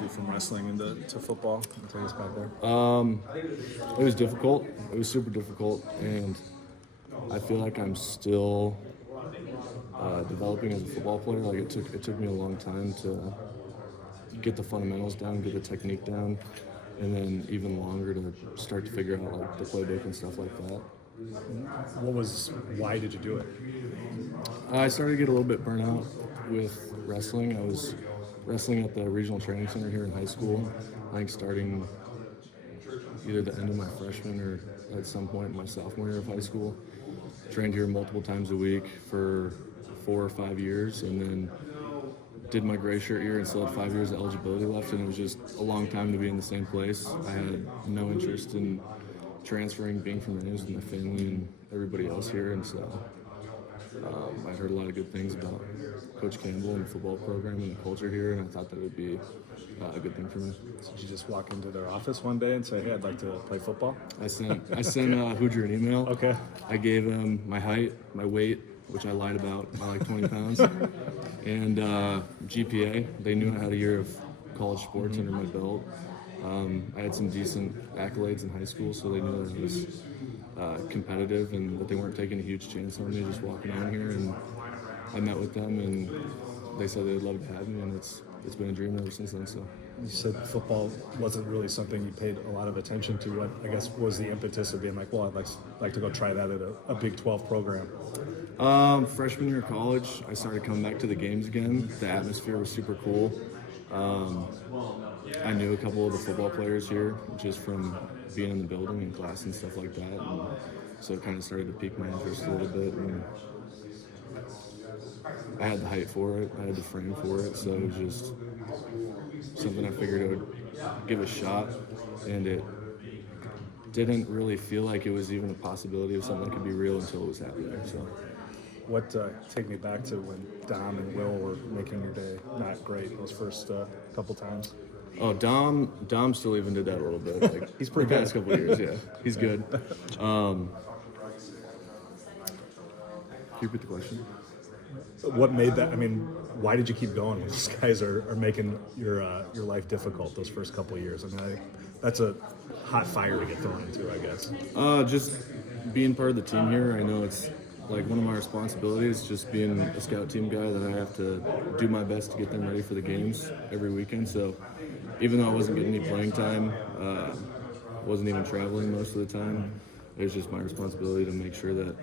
you from wrestling into football? Take us back there. It was difficult. It was super difficult, and I feel like I'm still developing as a football player. Like it took me a long time to get the fundamentals down, get the technique down, and then even longer to start to figure out like the playbook and stuff like that. Why did you do it? I started to get a little bit burnt out with wrestling. I was wrestling at the regional training center here in high school. I think starting either the end of my freshman or at some point in my sophomore year of high school. Trained here multiple times a week for 4 or 5 years, and then did my gray shirt year and still had 5 years of eligibility left, and it was just a long time to be in the same place. I had no interest in transferring, being from the news with my family and everybody else here, and so I heard a lot of good things about Coach Campbell and the football program and the culture here, and I thought that it would be a good thing for me. So did you just walk into their office one day and say, "Hey, I'd like to play football"? I sent Hoodger an email. Okay. I gave him my height, my weight, which I lied about by like 20 pounds, and GPA. They knew I had a year of college sports under my belt. I had some decent accolades in high school, so they knew that I was competitive and that they weren't taking a huge chance on me just walking on here. And I met with them, and they said they'd love to have me, and it's been a dream ever since then. So You said football wasn't really something you paid a lot of attention to. What, I guess, was the impetus of being like, well, I'd like to go try that at a Big 12 program? Freshman year of college, I started coming back to the games again. The atmosphere was super cool. I knew a couple of the football players here just from being in the building and class and stuff like that. And so it kind of started to pique my interest a little bit. And I had the height for it. I had the frame for it. So it was just something I figured I would give a shot. And it didn't really feel like it was even a possibility of something that could be real until it was happening. So. Take me back to when Dom and Will were making your day not great those first couple times. Oh, Dom still even did that a little bit. Like He's pretty the good. past couple of years, yeah. He's good. Can you repeat the question? What made that? I mean, why did you keep going when these guys are making your life difficult those first couple of years? I mean, that's a hot fire to get thrown into, I guess. Just being part of the team here, I know it's like one of my responsibilities, just being a scout team guy, that I have to do my best to get them ready for the games every weekend. So even though I wasn't getting any playing time, wasn't even traveling most of the time, it was just my responsibility to make sure that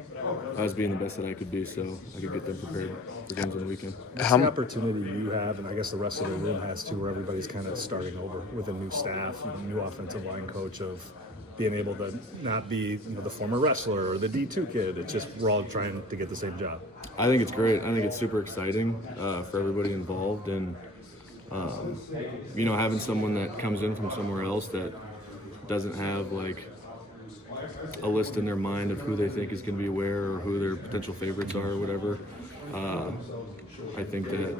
I was being the best that I could be so I could get them prepared for games on the weekend. What's the opportunity you have, and I guess the rest of the room has too, where everybody's kind of starting over with a new staff, new offensive line coach, of being able to not be the former wrestler or the D2 kid. It's just we're all trying to get the same job. I think it's great. I think it's super exciting for everybody involved, and having someone that comes in from somewhere else that doesn't have like a list in their mind of who they think is going to be where or who their potential favorites are or whatever. I think that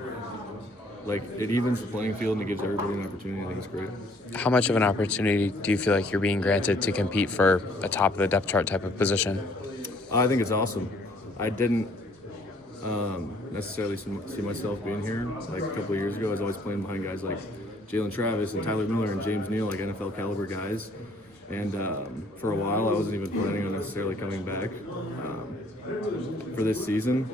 it evens the playing field and it gives everybody an opportunity. I think it's great. How much of an opportunity do you feel like you're being granted to compete for a top of the depth chart type of position? I think it's awesome. I didn't necessarily see myself being here. Like a couple of years ago, I was always playing behind guys like Jalen Travis and Tyler Miller and James Neal, like NFL caliber guys. And for a while, I wasn't even planning on necessarily coming back for this season.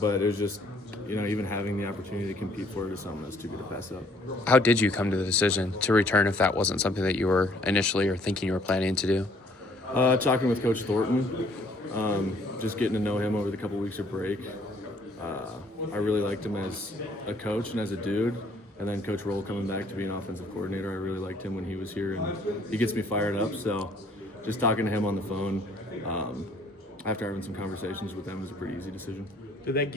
But it was just, even having the opportunity to compete for it is something that's too good to pass up. How did you come to the decision to return if that wasn't something that you were initially or thinking you were planning to do? Talking with Coach Thornton, just getting to know him over the couple weeks of break. I really liked him as a coach and as a dude. And then Coach Roll coming back to be an offensive coordinator, I really liked him when he was here, and he gets me fired up. So just talking to him on the phone after having some conversations with them was a pretty easy decision. Did that give